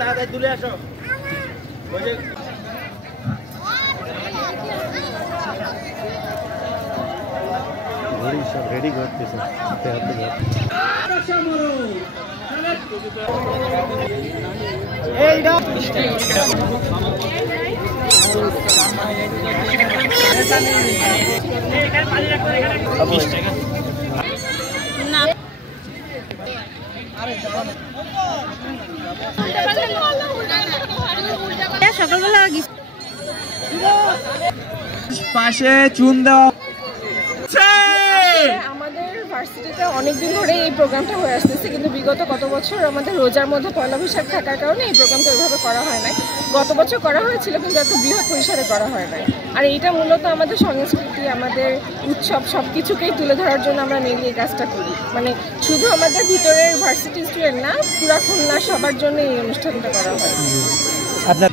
তাড়াতাড়ি তুলে আসো। ঘড়ি সব রেডি করতেছে হাতে হাতে সকালবেলা পাশে চুন দেওয়া। আমাদের ভার্সিটিতে অনেকদিন ধরে এই প্রোগ্রামটা হয়ে আসতেছে, কিন্তু বিগত কত বছর আমাদের রোজার মধ্যে পয়লা বৈশাখ থাকার কারণে এই প্রোগ্রামটা ওইভাবে করা হয় নাই। গত বছর করা হয়েছিল, কিন্তু এত বৃহৎ পরিসরে করা হয় নাই। আর এইটা মূলত আমাদের সংস্কৃতি, আমাদের উৎসব সব কিছুকেই তুলে ধরার জন্য আমরা মেনলি এই কাজটা করি। মানে শুধু আমাদের ভিতরের ভার্সিটি স্টুডেন্ট না, পুরা খুলনা সবার জন্য এই অনুষ্ঠানটা করা হয়। আপনার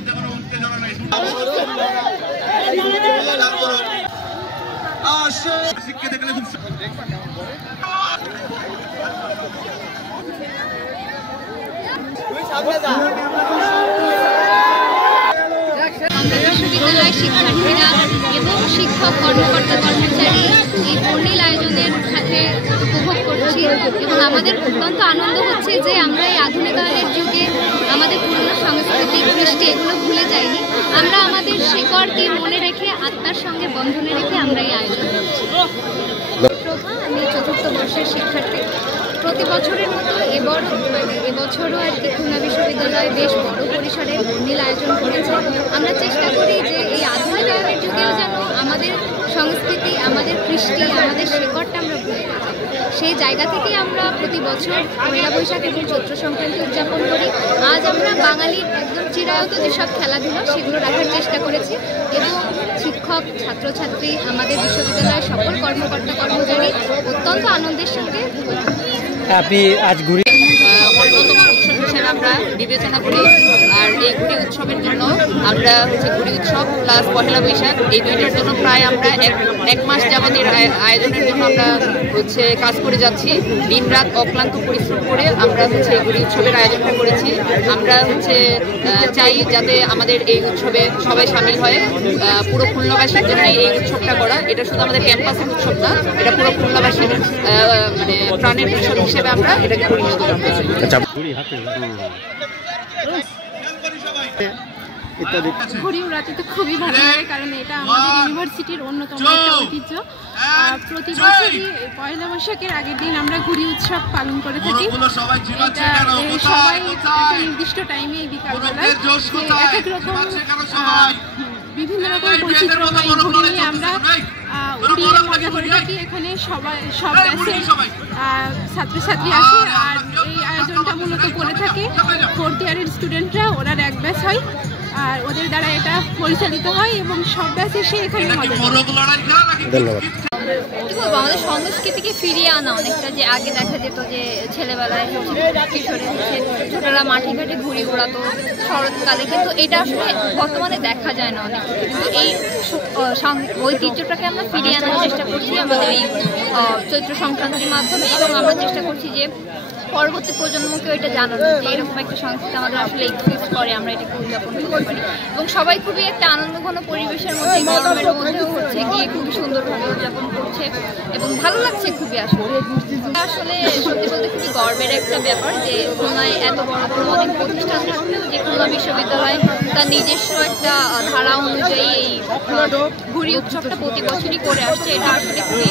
বিশ্ববিদ্যালয়ের শিক্ষার্থীরা এবং শিক্ষক কর্মকর্তা কর্মচারী এই বর্ণিল আয়োজনের সাথে উপভোগ করছি এবং আমাদের অত্যন্ত আনন্দ হচ্ছে যে আমরা এই আধুনিকায়নের যুগে আমাদের পুরনো সংস্কৃতি কৃষ্টি এগুলো ভুলে যাইনি। আমরা আমাদের শেকড়কে মনে রেখে আত্মার সঙ্গে বন্ধনে রেখে আমরা এই আয়োজন করছি। আমি চতুর্থ বর্ষের শিক্ষার্থী। প্রতি বছরের মতো এবছরও আর কি খুলনা বিশ্ববিদ্যালয় বেশ বড় পরিসরে বর্ণিল আয়োজন করেছে। আমরা চেষ্টা করি যে এই আধুনিকায়নের যুগেও যেন আমাদের সংস্কৃতি, আমাদের কৃষ্টি, আমাদের শেকড়টা আমরা ভুলে না যাই। সেই জায়গা থেকেই আমরা প্রতি বছর পয়লা বৈশাখ এবং চৈত্র সংক্রান্তি উদযাপন করি। আজ আমরা বাঙালির একদম চিরায়ত যেসব খেলাধুলা সেগুলো রাখার চেষ্টা করেছি এবং শিক্ষক, ছাত্রছাত্রী, আমাদের বিশ্ববিদ্যালয়ের সকল কর্মকর্তা কর্মচারী অত্যন্ত আনন্দের সঙ্গে আপনি আজ ঘুরে অন্যতম উৎসব হিসেবে আমরা বিবেচনা করি। আর এই ঘুড়ি উৎসবের জন্য আমরা ঘুড়ি উৎসব প্লাস পয়লা বৈশাখ এই দুইটার জন্য প্রায় আমরা এক মাস যাবত এর আয়োজনের জন্য আমরা কাজ করে যাচ্ছি। দিন রাত অক্লান্ত পরিশ্রম করে আমরা এই ঘুড়ি উৎসবের আয়োজনটা করেছি। আমরা চাই যাতে আমাদের এই উৎসবে সবাই সামিল হয়। পুরো খুলনাবাসীর জন্য এই উৎসবটা করা, এটা শুধু আমাদের ক্যাম্পাসের উৎসব না, এটা পুরো খুলনাবাসীর মানে প্রাণের উৎসব হিসেবে আমরা এটাকে পরিণত করতে চাই। ঘুড়ি উড়াতে তো খুবই ভালো লাগে, কারণ এটা আমাদের ইউনিভার্সিটির অন্যতম একটা ঐতিহ্য। প্রতি বছরই পয়লা বৈশাখের আগের দিন আমরা ঘুড়ি উৎসব পালন করে থাকি। সবাই একটা নির্দিষ্ট টাইমে বিকালবেলা এক এক রকম বিভিন্ন রকম বৈচিত্র্যময় ঘুড়ি নিয়ে আমরা উড়িয়ে মজা করে থাকি। এখানে সব ব্যাচের ছাত্রছাত্রী আসে, আর এই আয়োজনটা মূলত করে থাকে ফোর্থ ইয়ারের স্টুডেন্টরা। ওরা এক ব্যাচ হয় আর ওদের দ্বারা এটা পরিচালিত হয় এবং সব ব্যাচ এসে এখানে মজা করে। ধন্যবাদ। কি বলবো, আমাদের সংস্কৃতিকে ফিরিয়ে আনা অনেকটা, যে আগে দেখা যেত যে ছেলেবেলায় কিশোরে ছোটরা মাঠে ঘাটে ঘুড়ি ওড়াতো শরৎকালে, কিন্তু এটা আসলে বর্তমানে দেখা যায় না অনেক। কিন্তু এই ঐতিহ্যটাকে আমরা ফিরিয়ে আনার চেষ্টা করছি আমাদের এই চৈত্র সংক্রান্তির মাধ্যমে, এবং আমরা চেষ্টা করছি যে পরবর্তী প্রজন্মকেও এটা জানানো যে এরকম একটা সংস্কৃতি আমাদের আসলে এক্সিস্ট করে, আমরা এটাকে উদযাপন করতে পারি। এবং সবাই খুবই একটা আনন্দঘন পরিবেশের মধ্যে গরমের মধ্যেও গিয়ে খুবই সুন্দরভাবে উদযাপন করছে এবং ভালো লাগছে খুবই। আসলে সত্যি বলতে খুবই গর্বের একটা ব্যাপার যে খুলনায় এত বড় বড় অনেক প্রতিষ্ঠান থাকলেও যে খুলনা বিশ্ববিদ্যালয় তার নিজস্ব একটা ধারা অনুযায়ী এই ঘুড়ি উৎসবটা প্রতি বছরই করে আসছে। এটা আসলে খুবই